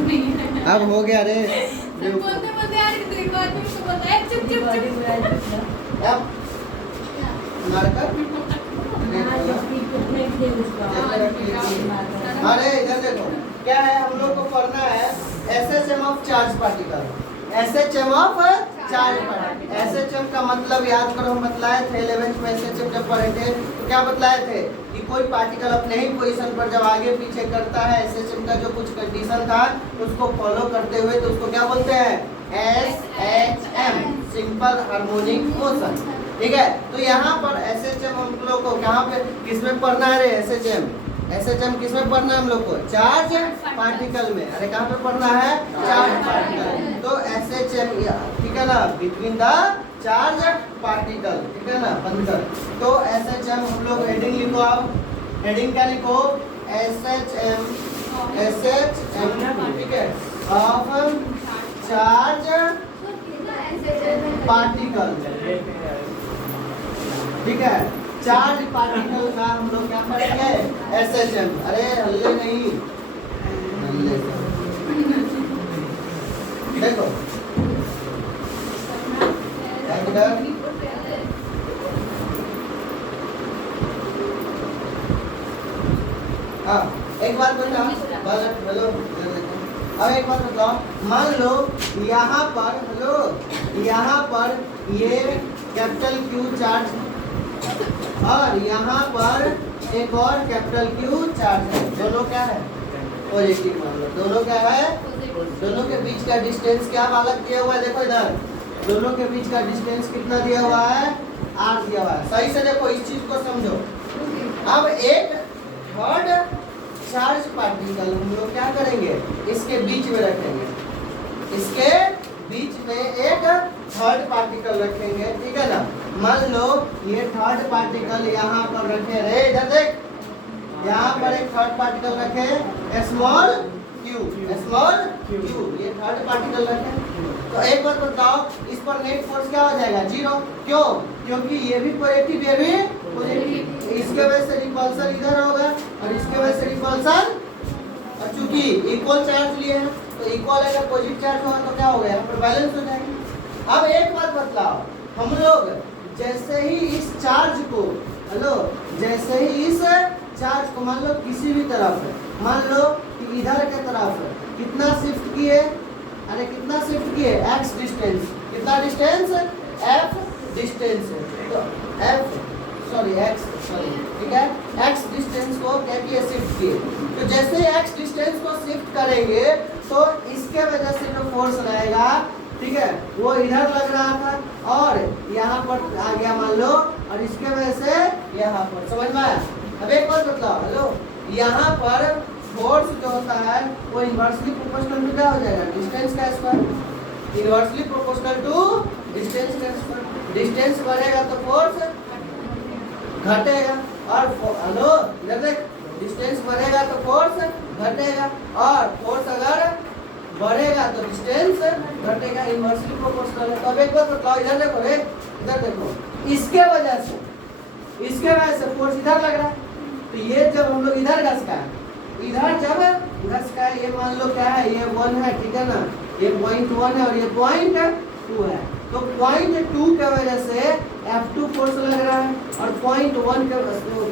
अब हो गया रे। बोलते बोलते यार एक बार में उसको बोलता है चुप चुप चुप। अब मारकर अरे इधर देखो क्या है, हम लोग को पढ़ना है SHM of charge particle. SHM of charge particle, SHM का मतलब याद करो, हम बतलाए थे 11th में एसएचएम जब पढ़े थे तो क्या बतलाए थे कि कोई पार्टिकल अपने ही पोजीशन पर जब आगे पीछे करता है, एसएचएम का जो कुछ कंडीशन था उसको फॉलो करते हुए तो उसको क्या बोलते हैं, एसएचएम, सिंपल हार्मोनिक मोशन। ठीक है, तो यहाँ पर एसएचएम हम लोग को कहाँ पे किसमें पढ़ना है रे, एसएचएम, एसएचएम किसमें पढ़ना है हम लोग को, चार्ज पार्टिकल में। अरे कहाँ पे पढ़ना है, चार्ज पार्टिकल। तो एसएचएम, ठीक है ना, बिटवीन द चार्ज पार्टिकल, ठीक है ना, अंतर। तो एसएचएम हम लोग हेडिंग लिखो, आप हेडिंग क्या लिखो, एसएचएम, एसएचएम, ठीक है, ऑफ चार्ज पार्टिकल। ठीक है, चार्ज पार्टिकल का हम लोग क्या पढ़ेंगे, एसएचएम। अरे हल्ले नहीं, हल्ले देखो हाँ, एक बात बताओ, हेलो, अब एक बात बताओ, मान लो यहाँ पर, हेलो, यहाँ पर ये कैपिटल क्यू चार्ज और यहाँ पर एक और कैपिटल क्यू चार्ज है, दोनों क्या है, पॉजिटिव मान लो, दोनों क्या है, दोनों के बीच का डिस्टेंस क्या वाला दिया हुआ है, देखो इधर, दोनों के बीच का डिस्टेंस कितना दिया हुआ है, r दिया हुआ है। सही से देखो, इस चीज को समझो। अब एक थर्ड चार्ज पार्टिकल हम लोग क्या करेंगे, इसके बीच में रखेंगे, इसके बीच में एक थर्ड पार्टिकल रखेंगे, ठीक है ना। मान लो ये थर्ड पार्टिकल यहाँ पर रखे, रे इधर देख, यहाँ पर एक थर्ड पार्टिकल रखे, स्मॉल क्यू, स्मॉल क्यू, ये थर्ड पार्टिकल रखे। तो एक बात बताओ, इस पर नेट फोर्स क्या हो जाएगा, 0। क्यों, क्योंकि ये भी पॉजिटिव, ये भी पॉजिटिव, इसके वजह से रिपल्सन इधर होगा और इसके वजह से रिपल्सन, और चूंकि इक्वल चार्ज लिए हैं तो इक्वल अगर पॉजिटिव चार्ज होगा तो क्या हो गया, पर बैलेंस हो जाएगा। अब एक बात बतलाओ, हम लोग जैसे ही इस चार्ज को, हेलो, जैसे ही इस चार्ज को मान लो किसी भी तरफ, मान लो कि इधर के तरफ कितना शिफ्ट किए, अरे कितना शिफ्ट किए, x डिस्टेंस, कितना डिस्टेंस, f डिस्टेंस, तो f सॉरी x सॉरी, ठीक है, x डिस्टेंस को क्या किए, शिफ्ट किए। तो जैसे ही x डिस्टेंस को शिफ्ट करेंगे तो इसके वजह से जो फोर्स लगेगा, ठीक है, वो इधर लग रहा था और यहाँ पर आ गया मान लो, और इसके वजह से यहाँ पर, समझ में आया। अब एक बात बताओ, हेलो, यहाँ पर फोर्स जो होता है वो इनवर्सली प्रोपोर्शनल टू क्या हो जाएगा, डिस्टेंस का square, inversely proportional to distance का स्क्वायर। डिस्टेंस बढ़ेगा तो फोर्स घटेगा, और हेलो इधर देख, डिस्टेंस बढ़ेगा तो फोर्स घटेगा, और फोर्स अगर बढ़ेगा तो डिस्टेंस घटेगा, इनवर्सली प्रोपोर्शनल है। तो अब एक बात बताओ, इधर देखो रे, इधर देखो, इसके वजह से फोर्स इधर लग रहा है, तो ये जब हम लोग इधर घसकाए, इधर जब घसकाए, ये मान लो क्या है, ये 1 है, ठीक है ना, ये 0.1 है और ये 0.2 है, तो 0.2 के वजह से F2 फोर्स लग रहा है, और 0.1 के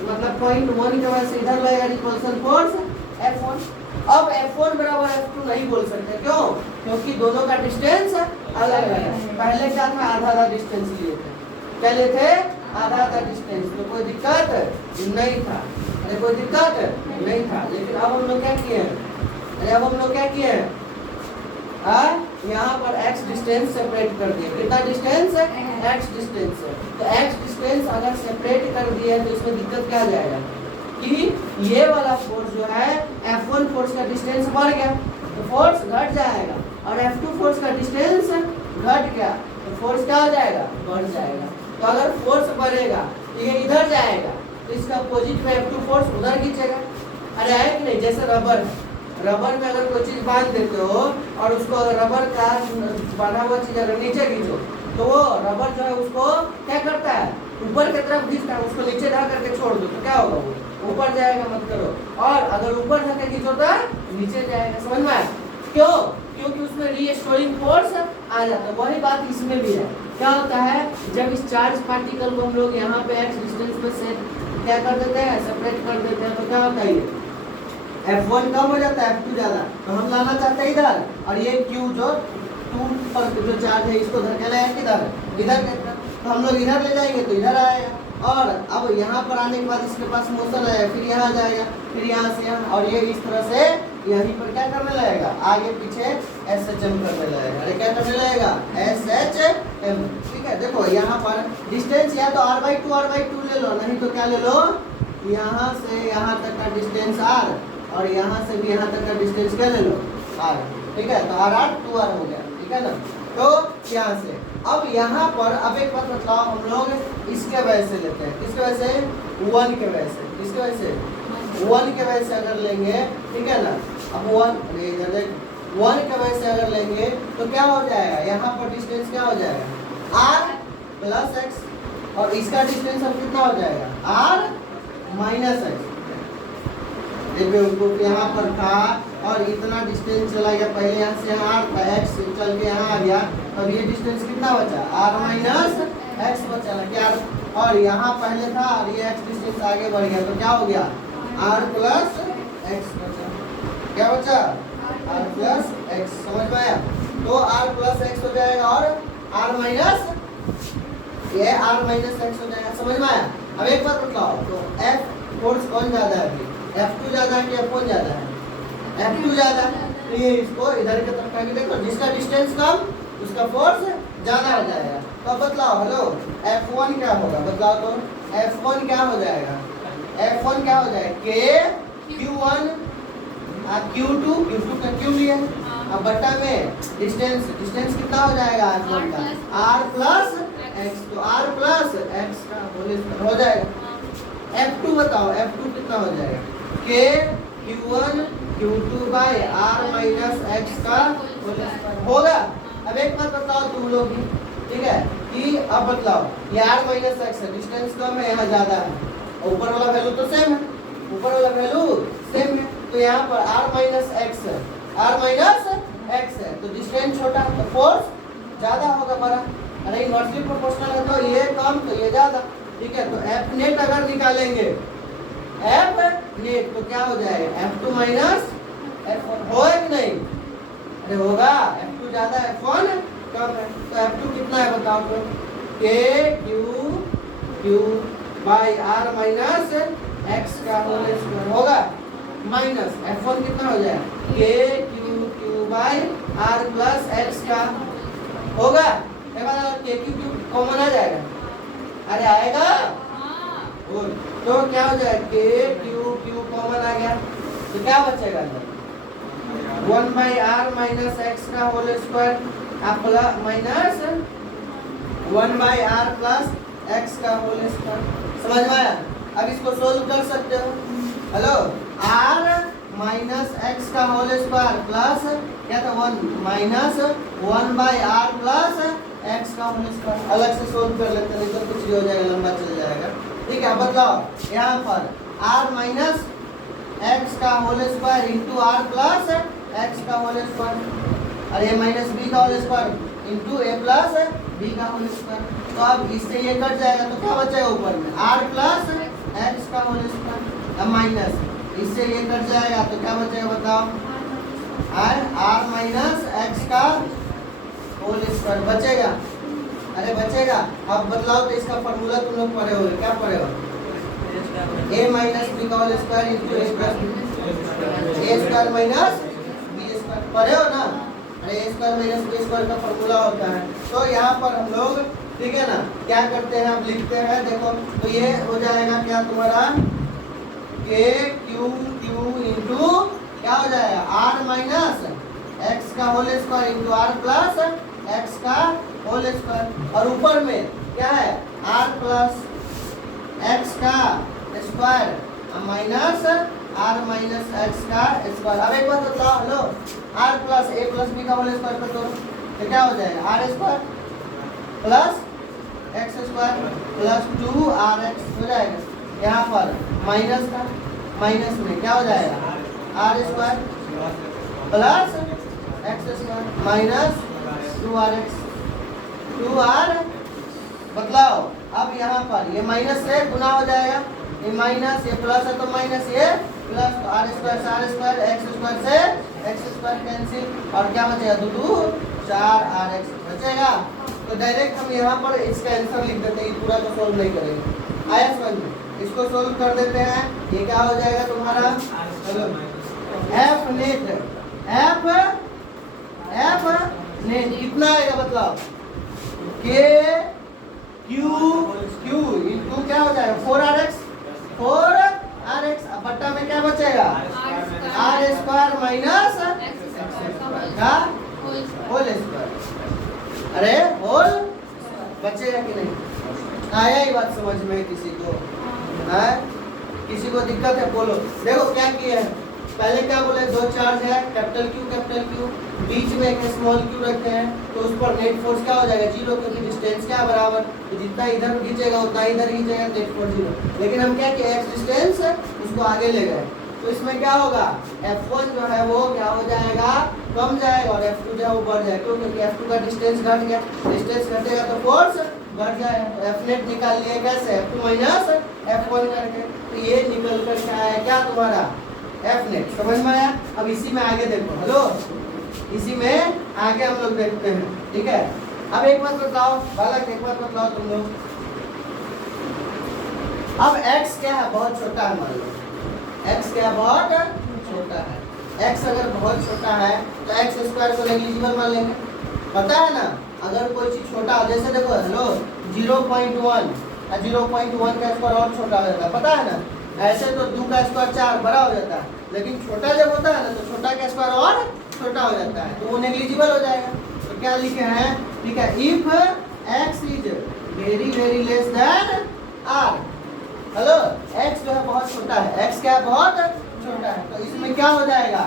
मतलब 0.1 के वजह से इधर लगेगा रिपल्सन फोर्स F1। अब F1 बराबर F2 नहीं बोल सकते, क्यों, क्योंकि दोनों का डिस्टेंस अलग अलग है। पहले क्या था, आधा आधा डिस्टेंस लिए थे, क्या लिए थे, आधा आधा डिस्टेंस, तो कोई दिक्कत नहीं था, अरे कोई दिक्कत नहीं था। लेकिन अब हम लोग क्या किए हैं, अरे अब हम लोग क्या किए हैं, यहाँ पर x डिस्टेंस सेपरेट कर दिए, कितना डिस्टेंस है, x डिस्टेंस है। तो x डिस्टेंस अगर सेपरेट कर दिया तो इसमें दिक्कत क्या आ जाएगा कि ये वाला फोर्स जो है, F1 फोर्स का डिस्टेंस बढ़ गया तो फोर्स घट जाएगा, और F2 फोर्स का डिस्टेंस घट गया तो फोर्स क्या हो जाएगा, बढ़ जाएगा। तो अगर फोर्स बढ़ेगा तो ये इधर जाएगा, तो इसका अपोजिट में F2 फोर्स उधर खींचेगा। अरे है कि नहीं, जैसे रबर है, रबर में अगर कोई चीज बांध देते हो और उसको अगर रबर का बांधा हुआ चीज अगर नीचे खींचो तो वो रबर जो है उसको क्या करता है, ऊपर की तरफ खींचता है, उसको नीचे ढा करके छोड़ दो तो क्या होगा, वो ऊपर जाएगा, मत करो। और अगर ऊपर ढके खींचो तो नीचे जाएगा, समझ में आया। क्यों? क्योंकि उसमें रीस्टोरिंग फोर्स आ जाता है। वही बात इसमें भी है। क्या होता है जब इस चार्ज पार्टिकल को हम लोग यहाँ पे x डिस्टेंस पे सेट क्या कर देते हैं, सेपरेट कर देते हैं, तो क्या होता है ये F1 कम हो जाता है, F2 ज्यादा, तो हम लाना चाहते हैं इधर, और ये Q जो 2 पर जो चार्ज है इसको धर के लाएंगे किधर इधर, तो हम लोग इधर ले जाएंगे तो इधर आएगा, और अब यहाँ पर आने के बाद इसके पास मोशन आएगा, फिर यहाँ जाएगा, फिर यहाँ से यहाँ, और ये इस तरह से यहीं पर क्या करने लगेगा, आगे पीछे SHM करने लगेगा। अरे क्या करने लगेगा, SHM। ठीक है, देखो यहाँ पर डिस्टेंस या तो r/2 ले लो, नहीं तो क्या ले लो, यहाँ से यहाँ तक का डिस्टेंस r, और यहाँ से भी यहाँ तक का डिस्टेंस क्या ले लो, r। ठीक है, तो r 2r हो गया। ठीक है ना, तो यहाँ से अब यहाँ पर अब एक बात बताओ, हम लोग इसके वजह से लेते हैं, किसके वजह से, 1 के वजह से, किसके वजह से, 1 के वजह से अगर लेंगे, ठीक है ना, अब 1 के वजह से अगर लेंगे तो क्या हो जाएगा, यहाँ पर डिस्टेंस क्या हो जाएगा, r प्लस x, और इसका डिस्टेंस अब कितना हो जाएगा, r माइनस x। देखो यहाँ पर था और इतना डिस्टेंस चला गया, पहले यहाँ से यहाँ r था, x चल के यहाँ आ गया, अब ये डिस्टेंस कितना बचा, r माइनस x बचा ना क्या, और यहाँ पहले था और ये x डिस्टेंस आगे बढ़ गया, तो क्या हो गया, r प्लस x बचा, क्या बचा, r प्लस x। समझ में आया, तो r प्लस x हो जाएगा और r माइनस ये r माइनस x हो जाएगा। समझ में आया। अब एक बात बताओ, तो F फोर्स कौन ज्यादा है अभी, F2 ज्यादा है कि F1 ज्यादा है, F2 ज्यादा है, तो ये इसको इधर की तरफ करके देखो, जिसका डिस्टेंस कम उसका फोर्स ज्यादा हो जाएगा। तो बतलाओ, हेलो F1 क्या होगा, बतलाओ तो F1 क्या हो जाएगा, F1 क्या हो जाएगा, K Q1 Q2 का क्यों लिया, अब बट्टा में डिस्टेंस कितना हो जाएगा F1 का, R प्लस x, तो R प्लस x का होल स्क्वायर हो जाएगा। F2 बताओ, F2 कितना हो जाएगा, K Q1 Q2 by R minus x का होल स्क्वायर होगा। अब एक बात बताओ तुम लोग भी, ठीक है, कि अब बतलाओ ये R माइनस x है, डिस्टेंस कम है, यहाँ ज्यादा है, ऊपर वाला वैल्यू तो सेम है, ऊपर वाला वैल्यू सेम है, तो यहाँ पर R माइनस x है, R माइनस x है, तो डिस्टेंस छोटा तो फोर्स ज्यादा होगा बड़ा, अरे इनवर्सली प्रोपोर्शनल है तो ये कम तो ये ज्यादा। ठीक है, तो F नेट अगर निकालेंगे, F नेट तो क्या हो जाएगा, F2 माइनस F1 होगा कि नहीं, अरे होगा, F2 ज्यादा F1 कम है, तो F2 कितना है बताओ तो, K Q by R minus x का होल स्क्वायर होगा, माइनस F1 कितना हो जाएगा, K Q by R plus x का होगा। एक बार K Q कॉमन आ जाएगा, अरे आएगा, तो क्या हो जाएगा, K Q कॉमन आ गया, तो क्या बचेगा अंदर, 1 बाई R माइनस x का whole square plus minus 1 by R plus x का होल स्क्वायर। समझ में आया। अब इसको सोल्व कर सकते हो, हेलो, R माइनस x का होल स्क्वायर प्लस क्या था, 1 minus 1 by R plus x का होल स्क्वायर। अलग से सोल्व कर लेते हैं, नहीं तो कुछ भी हो जाएगा, लंबा चल जाएगा। ठीक है, बताओ यहाँ पर R माइनस x का whole square into R plus x का होल स्क्वायर, और ये माइनस b का whole square into a plus b का होल स्क्वायर। तो अब इससे ये कट जाएगा, तो क्या बचेगा ऊपर में, R प्लस x का होल स्क्वायर, अब माइनस इससे ये कट जाएगा, तो क्या बचेगा बताओ, R माइनस x का होल स्क्वायर बचेगा, अरे बचेगा। अब बदलाव तो इसका फॉर्मूला तुम लोग पढ़े होगे, क्या पढ़े हो, a माइनस b का whole square into a square minus b square पढ़े हो ना, अरे a square minus b square का फॉर्मूला होता है। तो यहाँ पर हम लोग, ठीक है ना, क्या करते हैं, अब लिखते हैं, देखो, तो ये हो जाएगा क्या तुम्हारा, K Q इंटू क्या हो जाएगा, R माइनस x का whole square into R plus x का होल स्क्वायर, और ऊपर में क्या है, R प्लस x का square minus R minus x का स्क्वायर। अब एक बात बताओ, hello, R plus a plus b का होल स्क्वायर कर दो, तो क्या हो जाएगा, R square plus x square plus 2RX हो जाएगा। यहाँ पर माइनस का माइनस में क्या हो जाएगा, R square plus x square minus 2rx 2r बदलाओ। अब यहाँ पर ये माइनस से गुना हो जाएगा, ये माइनस ये प्लस है तो माइनस ये प्लस, तो आर स्क्वायर से आर स्क्वायर, एक्स स्क्वायर से एक्स स्क्वायर कैंसिल, और क्या बचेगा 2 2 4rx बचेगा। तो डायरेक्ट हम यहाँ पर इसका आंसर लिख देते हैं, पूरा तो सोल्व नहीं करेंगे। आया समझ में? इसको सोल्व कर देते हैं। ये क्या हो जाएगा तुम्हारा, चलो एफ नेट, एफ नेट कितना आएगा बतलाओ, के क्यू क्यू इंटू क्या हो जाएगा 4rx, 4rx अब बट्टा में क्या बचेगा आर स्क्वायर माइनस का होल स्क्वायर। अरे होल बचेगा कि नहीं? आया ही बात समझ में किसी को है? किसी को दिक्कत है बोलो। देखो क्या किया है, पहले क्या बोले, दो चार्ज है कैपिटल क्यू, बीच में एक स्मॉल क्यू रखते हैं, तो उस पर नेट फोर्स क्या हो जाएगा 0, क्योंकि डिस्टेंस क्या बराबर, तो जितना इधर खींचेगा उतना इधर खींचेगा, नेट फोर्स 0। लेकिन हम क्या किए, एक्स डिस्टेंस उसको आगे ले गए, तो इसमें क्या होगा F1 जो है वो क्या हो जाएगा, कम जाएगा, और F2 जो है वो बढ़ जाएगा, क्योंकि F2 का डिस्टेंस घट गया, डिस्टेंस घटेगा तो फोर्स बढ़ जाएगा। तो F नेट निकाल लिए कैसे, F2 माइनस F1 करके, तो ये निकल कर क्या आया, क्या तुम्हारा F नेट। समझ में आया? अब इसी में आगे देखो, हेलो इसी में आगे हम लोग देखते हैं, ठीक है। अब एक बात बताओ बालक, एक बात बताओ तुम लोग, अब x क्या है, बहुत छोटा है, मान लो x क्या बहुत छोटा है, x अगर बहुत छोटा है तो एक्स स्क्वायर को नेग्लिजिबल मान लेंगे, पता है ना। अगर कोई चीज छोटा हो, जैसे देखो हेलो 0.1 0.1 का स्क्वायर और छोटा हो जाता है, पता है ना। ऐसे तो 2 का स्क्वायर 4 बड़ा हो जाता है, लेकिन छोटा जब होता है ना तो छोटा का स्क्वायर और छोटा हो जाता है, तो वो नेग्लिजिबल हो जाएगा। तो क्या लिखे हैं, ठीक है, if x is very very less than r, hello x जो है बहुत छोटा है, x क्या है बहुत छोटा है, तो इसमें क्या हो जाएगा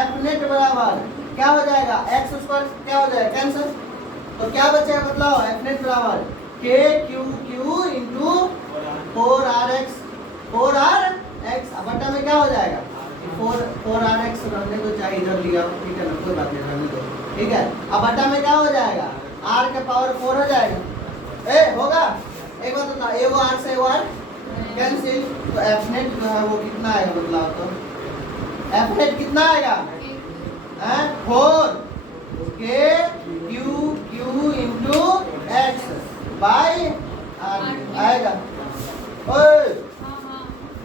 f नेट बराबर क्या हो जाएगा, x स्क्वायर क्या हो जाएगा कैंसिल, तो क्या बचेगा बतलाओ, f नेट बराबर k q q into 4rx, 4rx अब बट्टा में क्या हो जाएगा 4rx, हमने तो चाहे इधर लिया, ठीक है ना, कोई बात नहीं रहने दो, ठीक है। अब बट्टा में क्या हो जाएगा r के पावर 4 हो जाएगा, ए होगा। एक बात बता, ए वो r से वो r कैंसिल, तो एफ नेट जो है वो कितना आएगा बतलाओ, तो एफ नेट कितना आएगा, 4 के q q into x by r आएगा, ओए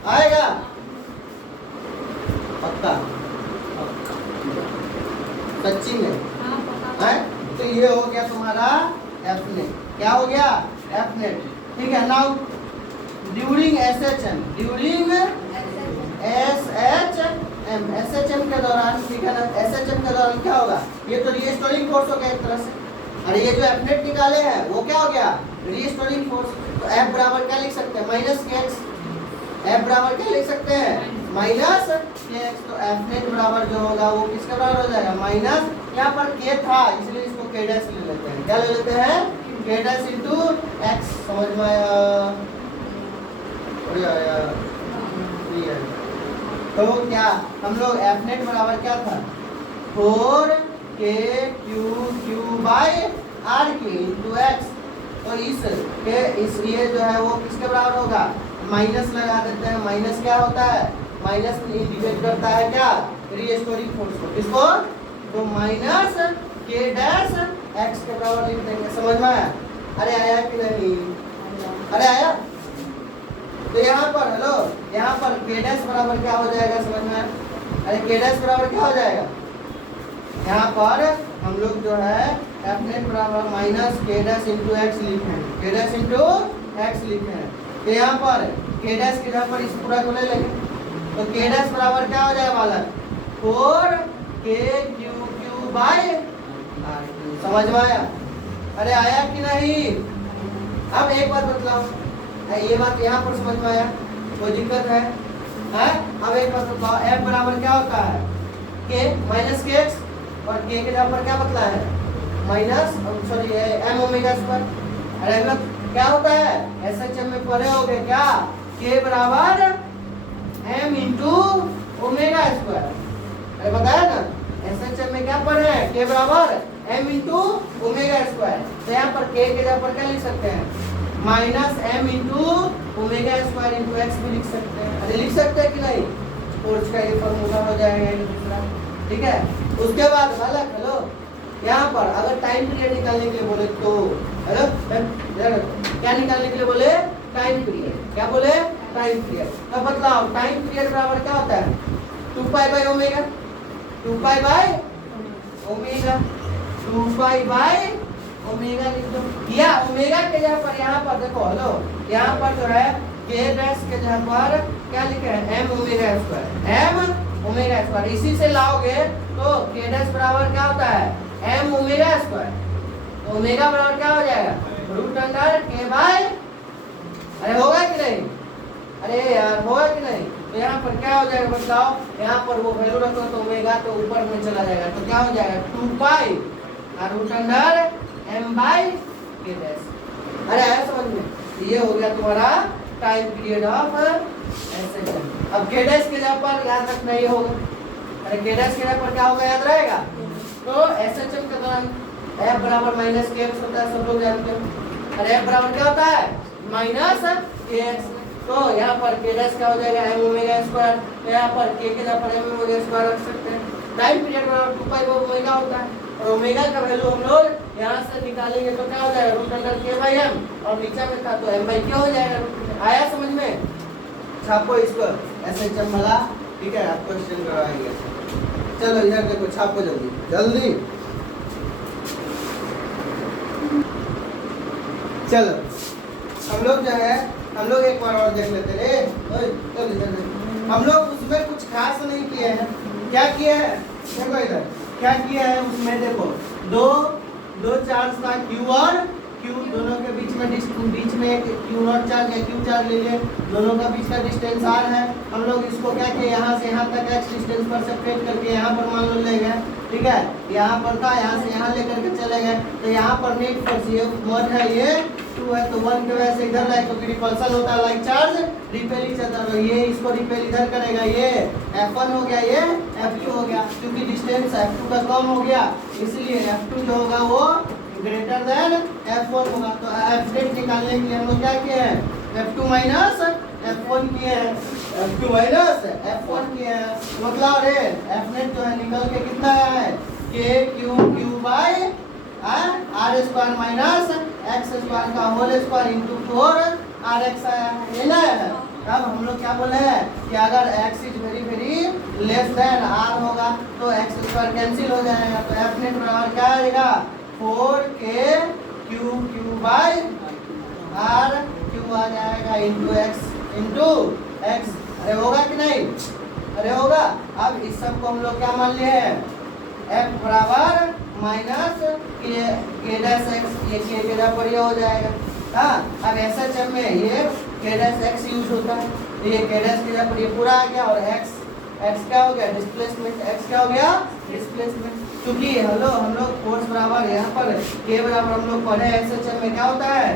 आएगा पक्का सच्ची में है। तो ये हो गया तुम्हारा एफ नेट, क्या हो गया एफ नेट, ठीक है। Now during SHM, during SHM के दौरान, ठीक है ना, SHM के दौरान क्या होगा, ये तो रीस्टोरिंग फोर्स हो गया एक तरह से, अरे ये जो F नेट निकाले हैं वो क्या हो गया रीस्टोरिंग फोर्स। तो F बराबर क्या लिख सकते हैं माइनस kx, F बराबर क्या लिख सकते हैं माइनस kx, तो F नेट बराबर जो होगा वो किसके बराबर हो जाएगा माइनस, यहाँ पर k था इसलिए इसको k डैश ले लेते हैं, क्या ले लेते हैं k डैश इंटू x। समझ में आया? तो क्या हम लोग एफ नेट बराबर क्या था 4 के q q by are q into x, तो इस ये जो है वो किसके बराबर होगा, माइनस लगा देते हैं। माइनस क्या होता है, माइनस इंडिकेट करता है क्या रीस्टोरिंग फोर्स को, किसको, तो माइनस के डैश एक्स के बराबर लिख देंगे। समझ में आया? अरे आया कि नहीं, अरे आया। तो यहाँ पर हेलो, यहाँ पर k डैश बराबर क्या हो जाएगा समझ में? अरे k डैश बराबर क्या हो जाएगा, यहाँ पर हम लोग जो है एफ नेट बराबर minus k dash into x लिखे हैं, k डैश इंटू एक्स लिखे हैं। तो यहाँ पर k डैश के जगह पर इस पूरा को ले लेंगे, तो k डैश बराबर क्या हो जाएगा बालक 4 k q q by are q. समझ में आया? अरे आया कि नहीं? अब एक बात बतलाओ, ये बात यहाँ पर समझ में आया, कोई दिक्कत है? अब एक बात बताओ, f बराबर क्या होता है k माइनस के एक्स, और k के जगह पर क्या बतला है minus, sorry m omega square. अरे क्या होता है SHM में पढ़े हो गए क्या, k बराबर m इंटू ओमेगा स्क्वायर। अरे बताया ना SHM में क्या पढ़े हैं, k बराबर m इंटू ओमेगा स्क्वायर। तो यहाँ पर k के जगह पर क्या लिख सकते हैं minus m into omega square into x भी लिख सकते हैं। अरे लिख सकते हैं कि नहीं, फोर्स का ये फॉर्मूला हो जाएगा ये दूसरा। ठीक है, उसके बाद अलग हेलो यहाँ पर अगर टाइम पीरियड निकालने के लिए बोले तो हेलो क्या निकालने के लिए बोले टाइम पीरियड, क्या बोले टाइम पीरियड। तो बतलाओ टाइम पीरियड बराबर क्या होता है 2 pi by omega, 2 pi by omega, 2 pi by omega लिख दो। या ओमेगा के जगह पर यहाँ पर देखो हेलो यहाँ पर जो है k डैश के जगह पर क्या लिखे हैं m omega square, m omega square. इसी से लाओगे तो k डैश बराबर क्या होता है m ओमेगा स्क्वायर। तो ओमेगा बराबर क्या हो जाएगा रूट अंडर k बाई, अरे होगा कि नहीं, अरे यार होगा कि नहीं। तो यहाँ पर क्या हो जाएगा बताओ, यहाँ पर वो वैल्यू रखो तो ओमेगा तो ऊपर में चला जाएगा तो क्या हो जाएगा 2 pi root under m by k dash. अरे आया समझ में, ये हो गया तुम्हारा टाइम पीरियड ऑफ एसएचएम। अब k डैश के जगह पर याद रखना ये होगा, अरे k डैश के जगह पर क्या होगा याद रहेगा। तो एसएचएम के दौरान f बराबर माइनस k होता है, सब लोग जानते हो। अरे f बराबर क्या होता है माइनस kx। तो यहाँ पर k डैश क्या हो जाएगा m ओमेगा स्क्वायर, तो यहाँ पर k के जगह पर m ओमेगा स्क्वायर रख सकते हैं। टाइम पीरियड बराबर 2 पाई ओमेगा होता है और ओमेगा का वैल्यू हम लोग यहाँ से निकालेंगे तो क्या हो जाएगा root under k by m, और नीचे में था तो m बाई k हो जाएगा। आया समझ में, छापो इसको एसएचएम वाला। ठीक है, आप क्वेश्चन करवाएंगे। चलो इधर देखो, छापो जल्दी जल्दी। चलो हम लोग जो है हम लोग एक बार और देख लेते रे। चल इधर देखो, हम लोग उसमें कुछ खास नहीं किए हैं। क्या किए हैं देखो इधर क्या किया है उसमें देखो, दो चार्ज था Q और Q, दोनों के बीच में एक Q नॉट चार्ज या Q चार्ज ले लिए, दोनों का बीच का डिस्टेंस R है। हम लोग इसको क्या किए यहाँ से यहाँ तक x डिस्टेंस पर सेपरेट करके यहाँ पर मान लो ले गए। ठीक है, यहाँ पर था यहाँ से यहाँ लेकर के चले गए तो यहाँ पर नेट फोर्स ये 1 है ये 2 है तो 1 के वजह से इधर लाइक तो रिपल्सन होता है, like charge repel each other. ये इसको रिपेल इधर करेगा, ये F1 हो गया ये F2 हो गया। क्योंकि डिस्टेंस F2 का कम हो गया इसलिए F2 जो होगा वो ग्रेटर देन F1 होगा। तो F नेट निकालने के लिए हम लोग क्या किए हैं F2 माइनस F1 किए हैं, F2 माइनस F1 किए हैं। मतलब अरे F नेट जो है निकल के कितना आया है k q by R square minus X square का whole square into 4 R X आया है ना। अब हम लोग क्या बोले हैं कि अगर x is very very less than r होगा तो एक्स स्क्वायर कैंसिल हो जाएगा। तो एफ नेट बराबर क्या आएगा 4k q by are Q आ जाएगा इंटू एक्स। अरे होगा कि नहीं, अरे होगा। अब इस सब को हम लोग क्या मान लिए हैं f बराबर माइनस k डैश x, ये k के जगह पर ये हो जाएगा। हाँ, अब एसएचएम में ये k डैश x यूज होता है, ये k डैश के जगह पर ये पूरा आ गया और x क्या हो गया डिस्प्लेसमेंट, x क्या हो गया डिस्प्लेसमेंट। क्योंकि हेलो हम लोग फोर्स बराबर यहाँ पर k बराबर हम लोग पढ़े एसएचएम में क्या होता है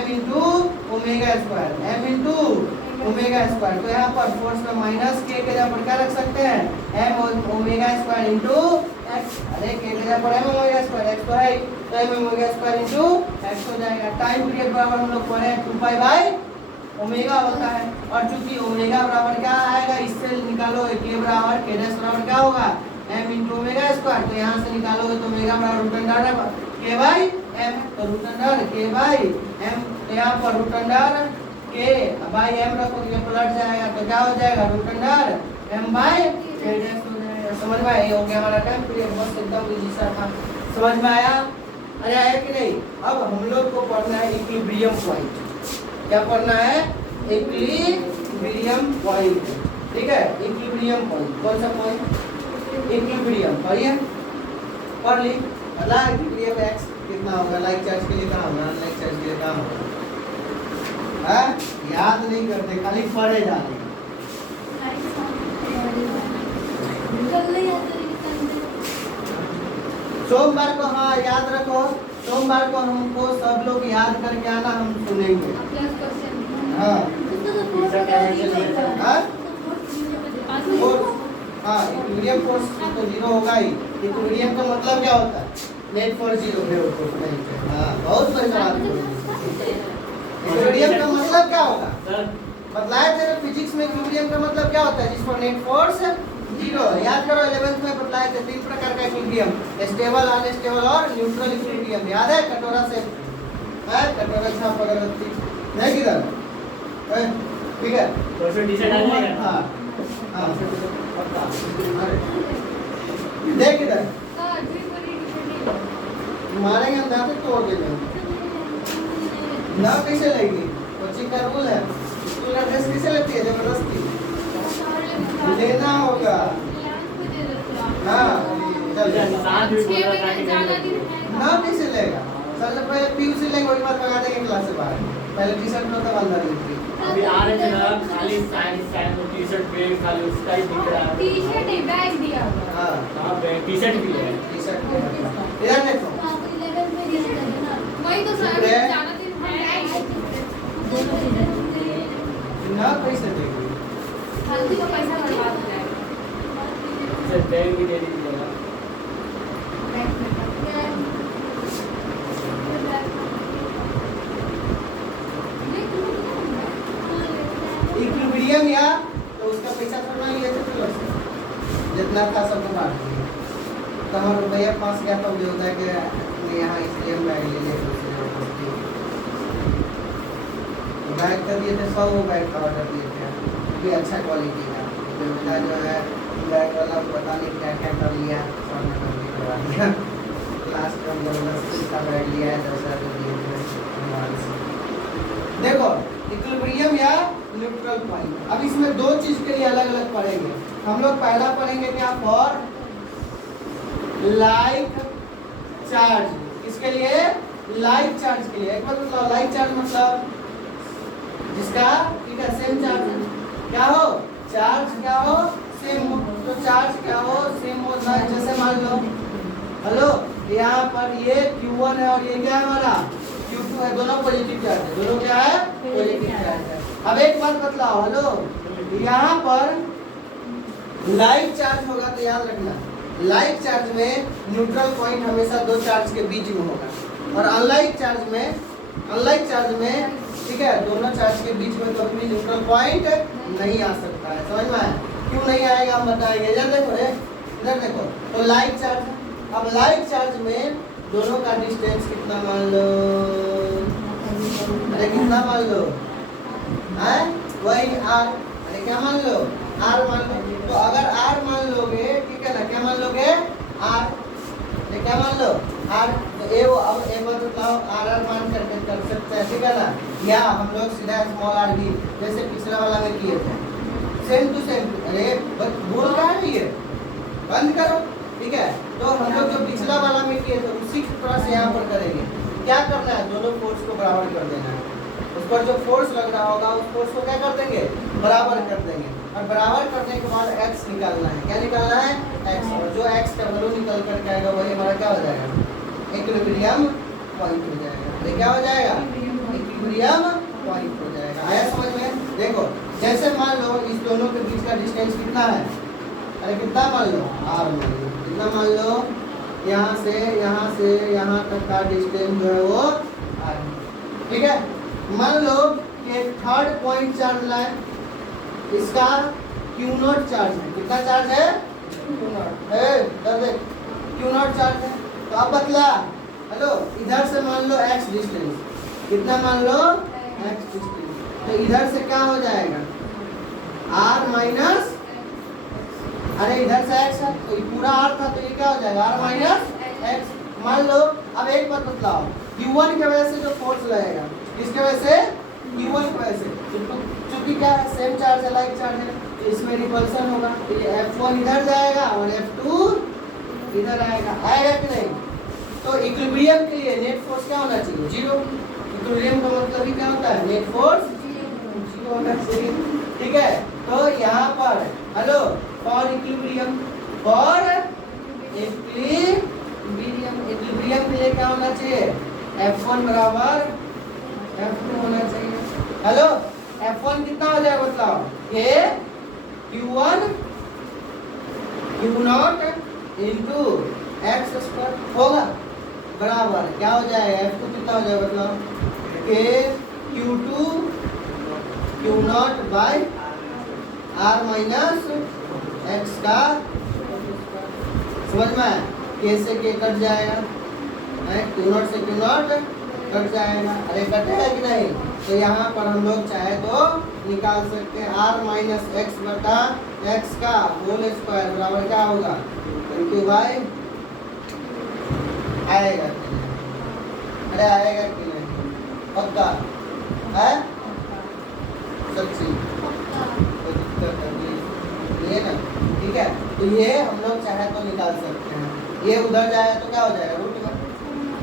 m into omega square, m into omega square. तो यहाँ पर फोर्स में माइनस k के जगह पर क्या रख सकते हैं m omega square into x। अरे k के जगह पर m ओमेगा स्क्वायर x तो है तो m omega square into x हो जाएगा। टाइम पीरियड बराबर हम लोग पढ़े 2 पाई बाई ओमेगा होता है और चूंकि ओमेगा बराबर क्या आएगा इससे निकालो k बराबर k डैश बराबर क्या होगा m इंटू ओमेगा स्क्वायर। तो यहाँ से निकालोगे तो ओमेगा बराबर root under k by m, तो root under k by m। तो यहाँ पर root under k by m रखोगे ये पलट जाएगा तो क्या हो जाएगा root under m by k dash हो जाएगा। समझ में आया, हो गया हमारा टाइम पीरियड बस एकदम इजी सा था। समझ में आया, अरे आया कि नहीं। अब हम लोग को पढ़ना है इक्विलिब्रियम पॉइंट। क्या पढ़ना है इक्विलिब्रियम पॉइंट। ठीक है, इक्विलिब्रियम पॉइंट कौन सा पॉइंट इक्विलिब्रियम पढ़ ली। अल्लाह इक्विलिब्रियम x कितना होगा लाइक चार्ज के लिए कहाँ होगा अनलाइक चार्ज के लिए कहाँ होगा याद नहीं करते खाली पढ़े जा रहे। सोमवार को हाँ याद रखो, सोमवार को हमको सब लोग याद करके आना, हम सुनेंगे। हाँ हाँ इक्विलिब्रियम फोर्स तो जीरो होगा ही। इक्विलिब्रियम का मतलब क्या होता है? नेट फोर्स जीरो है। हाँ बहुत बढ़िया बात है। इक्विलिब्रियम का मतलब क्या होगा? बतलाया थे ना फिजिक्स में इक्विलिब्रियम का मतलब क्या होता है? जिस पर नेट फोर्स जीरो। याद करो 11th में बतलाए थे 3 प्रकार का इक्विलिब्रियम, स्टेबल, अनस्टेबल और न्यूट्रल इक्विलिब्रियम। याद है? कटोरा से है, कटोरा छाप अगरबत्ती नहीं किधर है? ठीक है हाँ हाँ देख इधर मारेंगे हम दांत तोड़ देंगे ना। कैसे लगेगी? कोचिंग का रूल है। स्कूल का ड्रेस कैसे लगती है? जबरदस्ती लेना होगा। हाँ चल ना कैसे लेगा? सबसे पहले पीयूसी लेंगे, उसके बाद भगा देंगे क्लास से बाहर। पहले टी शर्ट में तो बंदा देंगे। अभी आ रहे थे ना, खाली साइंस टी शर्ट पे खाली उसका ही दिख रहा है। टी शर्ट है, बैग दिया हुआ। हाँ हाँ टी शर्ट भी है। टी शर्ट इधर देखो। वही तो सर जाना दिन ना कैसे देगी? हल्दी का पैसा बर्बाद हो जाएगा। सर बैग भी दे दीजिएगा। इक्विलिब्रियम या तो उसका पैसा थोड़ा लिया थे प्लस जितना था सबको बांट दिया। तो हमारा रुपया पास गया तो जो होता है कि यहाँ इसलिए हम बैग ले लिए, बैग कर दिए थे 100 बैग का ऑर्डर दिए थे, भी अच्छा क्वालिटी का। तो मेरा जो है बैग वाला पता नहीं क्या क्या कर लिया, और मैं कंप्लीट करवा दिया। लास्ट में जबरदस्ती का बैग लिया है 10,000 दिए थे। देखो इक्विलिब्रियम या न्यूट्रल पॉइंट। अब इसमें दो चीज के लिए अलग अलग पढ़ेंगे हम लोग। पहला पढ़ेंगे क्या? For like charge. किसके लिए? लाइक चार्ज के लिए। एक बार बताओ, लाइक चार्ज मतलब जिसका ठीक है सेम चार्ज क्या हो, चार्ज क्या हो सेम हो। तो चार्ज क्या हो सेम हो। जैसे मान लो हेलो यहाँ पर ये Q1 है और ये क्या है हमारा Q2 है। दोनों पॉजिटिव चार्ज है। दोनों क्या है? पॉजिटिव चार्ज है। अब एक बात बतलाओ, हेलो यहाँ पर लाइक चार्ज होगा तो याद रखना लाइक चार्ज में न्यूट्रल पॉइंट हमेशा दो चार्ज के बीच में होगा, और अनलाइक चार्ज में ठीक है दोनों चार्ज के बीच में कभी भी न्यूट्रल पॉइंट नहीं आ सकता है। समझ में आया? क्यों नहीं आएगा हम बताएंगे। इधर देखो रे, इधर देखो। तो लाइक चार्ज, अब लाइक चार्ज में दोनों का डिस्टेंस कितना मान लो? अरे कितना मान लो? है वही R। अरे क्या मान लो? R मान लो। तो अगर R मान लोगे ठीक है ना, क्या मान लोगे? R। ये क्या मान लो? R। तो ए वो अब एक बार बताओ R मान करके कर सकते हैं ठीक है ना, या हम लोग सीधा स्मॉल r भी जैसे पिछला वाला में किए थे सेम टू सेम। अरे बस बोल रहा है ये बंद करो ठीक है। तो हम लोग जो पिछला वाला में किए थे उसी तरह से यहाँ पर करेंगे। क्या करना है? दोनों फोर्स को बराबर कर देना है। उस पर जो फोर्स लग रहा होगा उस फोर्स को क्या कर देंगे? बराबर कर देंगे। और बराबर करने के बाद x निकालना है। क्या निकालना है? x। और जो x का वैल्यू निकल करके आएगा वही हमारा क्या हो जाएगा? इक्विलिब्रियम पॉइंट हो जाएगा। ये क्या हो जाएगा? इक्विलिब्रियम पॉइंट हो जाएगा। आया समझ में? देखो जैसे मान लो इस दोनों के बीच का डिस्टेंस कितना है? अरे कितना मान लो? r मान लो। कितना मान लो? यहाँ से यहाँ तक का डिस्टेंस जो है वो r। ठीक है। मान लो कि थर्ड पॉइंट चार्ज लाए, इसका Q0 चार्ज है। कितना चार्ज है? Q0 चार्ज है। तो अब बतला हेलो इधर से मान लो x डिस्टेंस, कितना मान लो? x distance. तो इधर से क्या हो जाएगा? r माइनस, अरे इधर से x है तो ये पूरा r था तो ये क्या हो जाएगा? r minus x। मान लो अब एक बात बतलाओ, Q1 की वजह से जो फोर्स लगेगा किसके वजह से? Q1 की वजह से। क्योंकि क्या है सेम चार्ज है, लाइक चार्ज है, तो इसमें रिपल्सन होगा। तो ये F1 इधर जाएगा और F2 इधर आएगा। आएगा कि नहीं? तो इक्विलिब्रियम के लिए नेट फोर्स क्या होना चाहिए? जीरो। इक्विलिब्रियम का मतलब ही क्या होता है? नेट फोर्स जीरो होना चाहिए। ठीक है। तो यहाँ पर हेलो फॉर इक्विलिब्रियम के लिए क्या होना चाहिए? F1 बराबर F2 होना चाहिए। हेलो F1 कितना हो जाएगा बताओ? ये Q1 Q not into x square होगा बराबर क्या हो जाएगा F2 कितना हो जाएगा मतलब के Q2 q not by r minus x का समझ में के से के कट जाएगा क्यू नॉट से क्यू नॉट कट जाएगा अरे कटेगा कि नहीं तो यहाँ पर हम लोग चाहे तो निकाल सकते हैं आर माइनस एक्स बटा एक्स का होल स्क्वायर बराबर क्या होगा इंटू बाई आएगा कि नहीं अरे आएगा कि नहीं पक्का है सच्ची कोई दिक्कत नहीं ये ना ठीक है तो ये हम लोग चाहे तो निकाल सकते हैं ये उधर जाएगा तो क्या हो जाएगा रूट में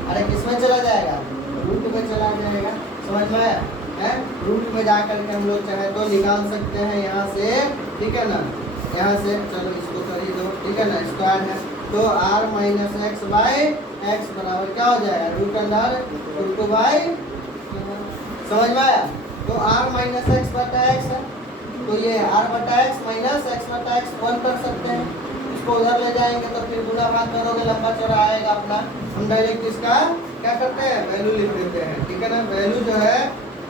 अरे किस में चला जाएगा रूट में चला जाएगा समझ में आया है रूट में जा करके हम लोग चाहे तो निकाल सकते हैं यहाँ से ठीक है ना यहाँ से चलो इसको कर ही दो ठीक है ना स्क्वायर है तो r minus x by x बराबर क्या हो जाएगा root under root two by समझ में आया तो आर माइनस एक्स बटा एक्स है तो ये आर बटा एक्स माइनस एक्स बटा एक्स 1 कर सकते हैं इसको उधर ले जाएंगे तो फिर गुना भाग करोगे लंबा चौड़ा आएगा अपना हम डायरेक्ट इसका क्या करते हैं वैल्यू लिख देते हैं ठीक है ना वैल्यू जो है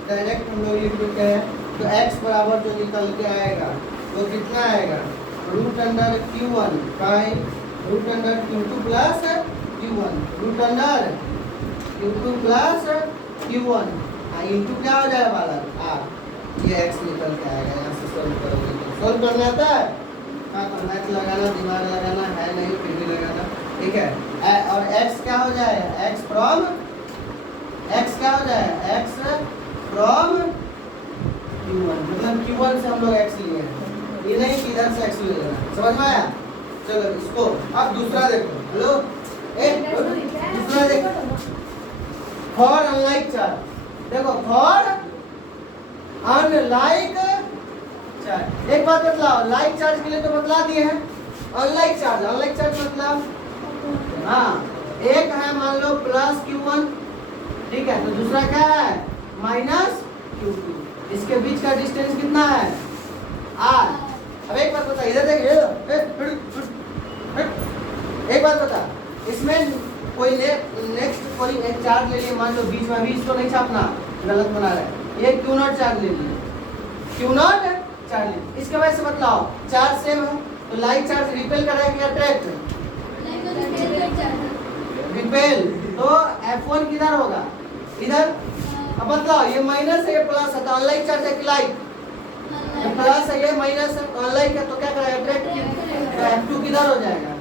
डायरेक्ट हम लोग लिख देते हैं तो x बराबर जो निकल के आएगा वो कितना आएगा root under q1 by root under q2 plus q1 root under q2 plus q1 into क्या हो जाएगा वाला ये x निकल के आएगा यहाँ से सोल्व करोगे तो सोल्व करना आता है हाँ तो मैथ लगाना दिमाग लगाना है नहीं फिर भी लगाना ठीक है और x क्या हो जाएगा x फ्रॉम x क्या हो जाएगा x फ्रॉम q1 मतलब q1 से हम लोग x लिए हैं ये नहीं कि इधर से x ले लेना समझ में आया चलो इसको अब दूसरा देखो हेलो दूसरा देखो फॉर अनलाइक चार्ज देखो फॉर अनलाइक चार्ज एक बात बतलाओ लाइक चार्ज के लिए तो बतला दिए हैं अनलाइक चार्ज मतलब हाँ एक है मान लो प्लस q1 ठीक है तो दूसरा क्या है माइनस q2 इसके बीच का डिस्टेंस कितना है r अब एक बात बता इधर देख एक बात बता इसमें कोई नेक्स्ट कोई एक चार्ज ले लिए मान लो बीच में भी इसको नहीं छापना गलत बना रहे ये क्यू नॉट चार्ज ले लिए क्यू नॉट चार्ज ले इसके वजह से बतलाओ चार्ज सेम है तो लाइक चार्ज रिपेल करेगा कि अट्रैक्ट रिपेल तो F1 किधर होगा इधर अब बतलाओ ये माइनस है ये प्लस है तो अनलाइक चार्ज है कि लाइक प्लस है ये माइनस है तो अनलाइक है तो क्या करेगा अट्रैक्ट तो F2 किधर हो जाएगा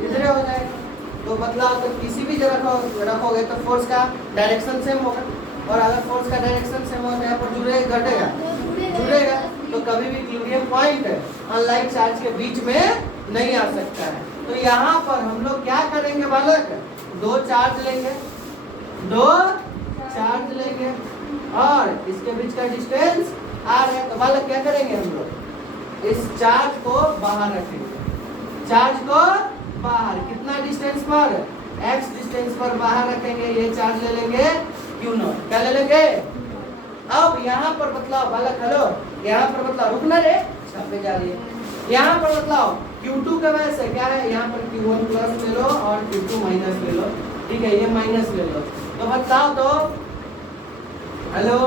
इधर हो जाएगा तो बतलाओ तो किसी भी जगह रखोगे तो फोर्स का डायरेक्शन सेम होगा और अगर फोर्स का डायरेक्शन सेम होगा तो यहाँ पर जुड़ेगा जुड़ेगा तो कभी भी इक्विलिब्रियम पॉइंट अनलाइक चार्ज के बीच में नहीं आ सकता है तो यहाँ पर हम लोग क्या करेंगे बालक दो चार्ज लेंगे और इसके बीच का डिस्टेंस r है तो बालक क्या करेंगे हम लोग इस चार्ज को बाहर रखेंगे चार्ज को बाहर कितना डिस्टेंस पर x डिस्टेंस पर बाहर रखेंगे ये चार्ज ले लेंगे q0 क्या ले लेंगे अब यहाँ पर बतलाओ बालक हेलो यहाँ पर बतलाओ रुकना रे छापे जा रही है यहाँ पर बतलाओ q2 का वजह से क्या है यहाँ पर q1 प्लस ले लो और q2 माइनस ले लो ठीक है ये माइनस ले लो तो बतलाओ तो हेलो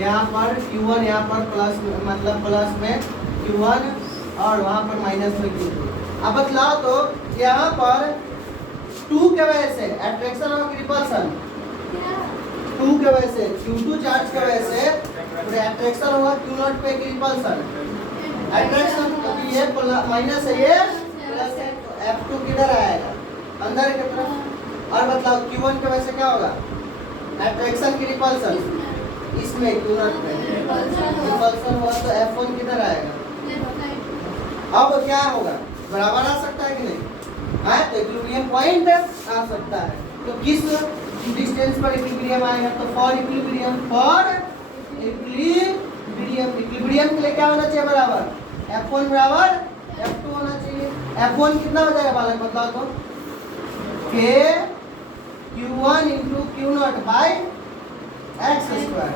यहाँ पर q1 यहाँ पर प्लस मतलब प्लस में q1 और वहाँ पर माइनस में q2 अब बतलाओ तो यहाँ पर 2 के वजह से अट्रैक्शन और रिपल्सन 2 के वजह से q2 चार्ज के वजह से अट्रैक्शन होगा q0 पे की रिपल्सन अट्रैक्शन क्योंकि ये माइनस है ये प्लस है तो F2 किधर आएगा अंदर की तरफ और बतलाओ q1 के वजह से क्या होगा अट्रैक्शन की रिपल्सन इसमें q0 पे रिपल्सन हुआ तो F1 किधर आएगा अब क्या होगा बराबर आ सकता है कि नहीं है तो इक्विलिब्रियम पॉइंट आ सकता है तो किस डिस्टेंस पर इक्विलिब्रियम आएगा तो फॉर इक्विलिब्रियम इक्विलिब्रियम के लिए क्या होना चाहिए बराबर F1 बराबर F2 होना चाहिए F1 कितना हो जाएगा बालक बताओ तो K Q1 into Q0 by x square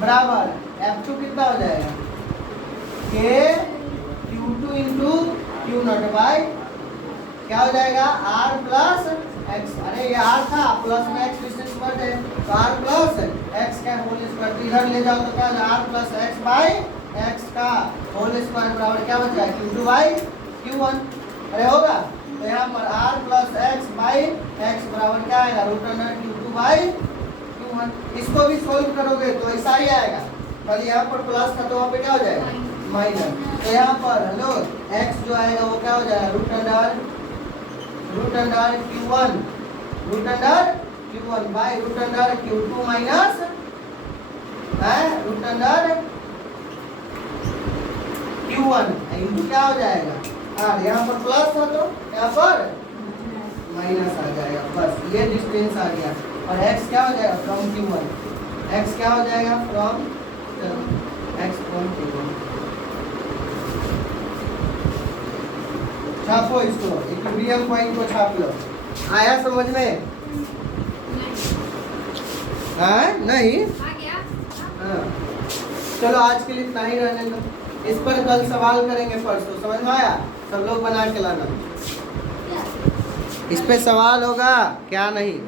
बराबर F2 कितना हो जाएगा K Q2 into Q0 by क्या हो जाएगा r प्लस एक्स, अरे ये r था प्लस में x डिस्टेंस बढ़ है तो r प्लस x का होल स्क्वायर, तो इधर ले जाओ तो क्या हो जाएगा r plus x by x का होल स्क्वायर बराबर क्या बच जाएगा q2 बाई q1। अरे होगा तो यहाँ पर r plus x by x बराबर क्या आएगा root under q2 by q1। इसको भी सोल्व करोगे तो ऐसा ही आएगा, खाली यहाँ पर प्लस था तो वहाँ पे क्या हो जाएगा माइनस। तो यहाँ पर हेलो x जो आएगा वो क्या हो जाएगा root under q1 by root under q2 minus root under q1 into क्या हो जाएगा r, यहाँ पर प्लस था तो यहाँ पर माइनस आ जाएगा, बस ये डिस्टेंस आ गया। और x क्या हो जाएगा फ्रॉम q1, x क्या हो जाएगा फ्रॉम q1। छापो इसको, इक्विलिब्रियम पॉइंट को छाप लो। आया समझ में? हाँ नहीं? आ गया? हाँ। चलो आज के लिए इतना ही रहने दो, इस पर कल सवाल करेंगे परसों। समझ में आया? सब लोग बना के लाना, इस पे सवाल होगा क्या नहीं।